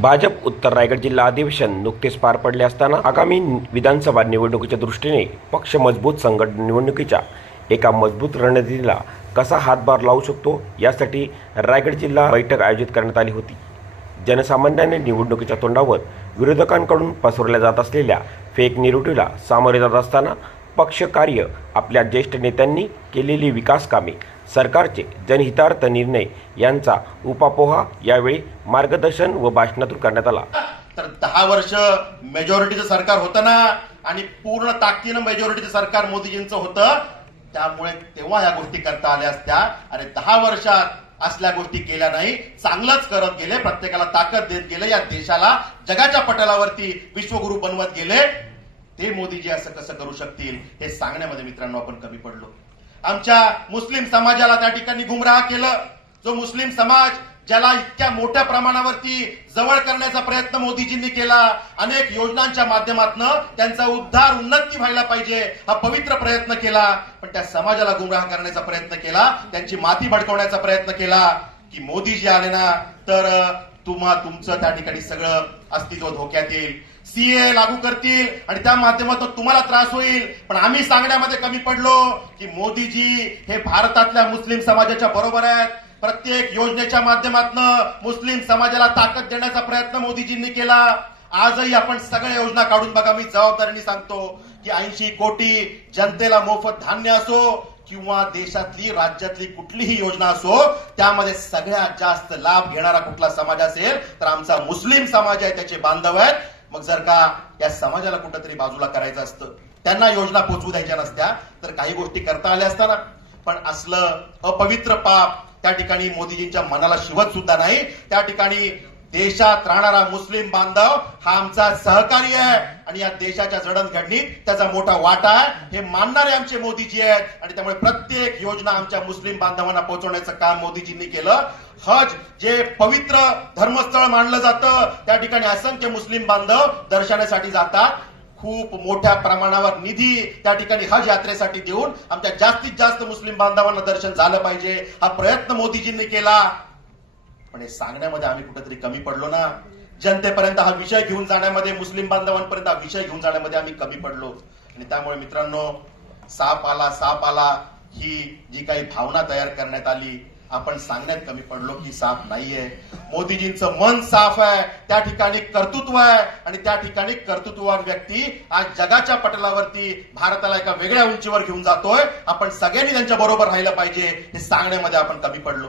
भाजप उत्तर रायगड जिल्हा अधिवेशन नुकतेच पार पडले असताना आगामी विधानसभा निवडणुकीच्या दृष्टीने पक्ष मजबूत संघट निवडणुकीच्या एका मजबूत रणनीतीला कसा हातभार लावू शकतो यासाठी रायगड जिल्हा बैठक आयोजित करण्यात आली होती. जनसामान्याने निवडणुकीच्या तोंडावर विरोधकांकडून पसरवल्या जात असलेल्या फेक निरुटीला सामोरे जात असताना पक्ष कार्य आपल्या ज्येष्ठ नेत्यांनी केलेली विकास कामे सरकारचे जनहितार्थ निर्णय यांचा उपापोहा यावेळी मार्गदर्शन व भाषणातून करण्यात आला. तर दहा वर्ष मेजॉरिटीचं सरकार होतं ना आणि पूर्ण ताकदीनं मेजॉरिटीचं सरकार मोदीजींचं होतं त्यामुळे तेव्हा या गोष्टी करता आल्या असत्या. अरे दहा वर्षात असल्या गोष्टी केल्या नाही चांगलंच करत गेले प्रत्येकाला ताकद देत गेले या देशाला जगाच्या पटलावरती विश्वगुरु बनवत गेले. ते मोदीजी असं कसं करू शकतील हे सांगण्यामध्ये मित्रांनो आपण कमी पडलो. आमच्या मुस्लिम समाजाला त्या ठिकाणी गुमराह केलं. जो मुस्लिम समाज ज्याला इतक्या मोठ्या प्रमाणावरती जवळ करण्याचा प्रयत्न मोदीजींनी केला अनेक योजनांच्या माध्यमातून त्यांचा उद्धार उन्नती व्हायला पाहिजे हा पवित्र प्रयत्न केला. पण त्या समाजाला गुमराह करण्याचा प्रयत्न केला त्यांची माती भडकवण्याचा प्रयत्न केला की मोदीजी आले ना तर तुम्हा तुमचं त्या ठिकाणी सगळं अस्तित्व धोक्यात येईल. सीए लागू करतील आणि त्या माध्यमातून तुम्हाला त्रास होईल. पण आम्ही सांगण्यामध्ये कमी पडलो की मोदीजी हे भारतातल्या मुस्लिम समाजाच्या बरोबर आहेत. प्रत्येक योजनेच्या माध्यमातून मुस्लिम समाजाला ताकद देण्याचा प्रयत्न मोदीजींनी केला. आजही आपण सगळ्या योजना काढून बघा. मी जबाबदारीने सांगतो की ऐंशी कोटी जनतेला मोफत धान्य असो किंवा देशातली राज्यातली कुठलीही योजना असो त्यामध्ये सगळ्यात जास्त लाभ घेणारा कुठला समाज असेल तर आमचा मुस्लिम समाज आहे त्याचे बांधव आहेत. मग जर का या समाजाला कुठंतरी बाजूला करायचं असतं त्यांना योजना पोचवू द्यायच्या नसत्या तर काही गोष्टी करता आल्या असताना. पण असलं अपवित्र पाप त्या ठिकाणी मोदीजींच्या मनाला शिवत सुद्धा नाही. त्या ठिकाणी देशात राहणारा मुस्लिम बांधव हा आमचा सहकारी आहे. आणि या देशाच्या जडणघडणीत त्याचा मोठा वाटा आहे. हे मानणारे आमचे मोदीजी आहेत. आणि त्यामुळे प्रत्येक योजना आमच्या मुस्लिम बांधवांना पोहोचवण्याचं काम मोदीजींनी केलं. हज जे पवित्र धर्मस्थळ मानलं जातं त्या ठिकाणी असंख्य मुस्लिम बांधव दर्शनासाठी जातात. खूप मोठ्या प्रमाणावर निधी त्या ठिकाणी हज यात्रेसाठी देऊन आमच्या जास्तीत जास्त मुस्लिम बांधवांना दर्शन झालं पाहिजे. हा प्रयत्न मोदीजींनी केला. पण हे सांगण्यामध्ये आम्ही कुठेतरी कमी पडलो ना. जनतेपर्यंत हा विषय घेऊन जाण्यामध्ये मुस्लिम बांधवांपर्यंत हा विषय घेऊन जाण्यामध्ये आम्ही कमी पडलो. आणि त्यामुळे मित्रांनो साप आला साप आला ही जी काही भावना तयार करण्यात आली आपण सांगण्यात कमी पडलो की साफ नाहीये. मोदीजींचं मन साफ आहे त्या ठिकाणी कर्तृत्व आहे. आणि त्या ठिकाणी कर्तृत्ववान व्यक्ती आज जगाच्या पटलावरती भारताला एका वेगळ्या उंचीवर घेऊन जातोय. आपण सगळ्यांनी त्यांच्या बरोबर राहिलं पाहिजे हे सांगण्यामध्ये आपण कमी पडलो.